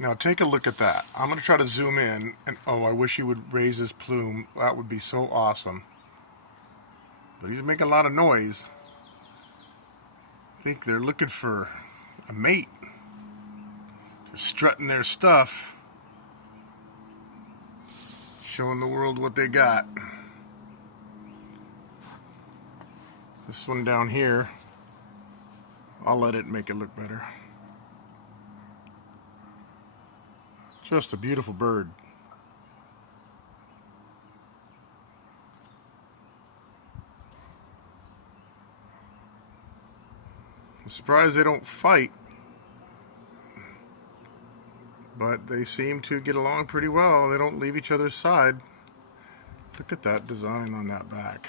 Now take a look at that. I'm going to try to zoom in, and oh, I wish he would raise his plume. That would be so awesome. But he's making a lot of noise. I think they're looking for a mate. They're strutting their stuff, showing the world what they got. This one down here, I'll let it make it look better. Just a beautiful bird. I'm surprised they don't fight, but they seem to get along pretty well. They don't leave each other's side. Look at that design on that back.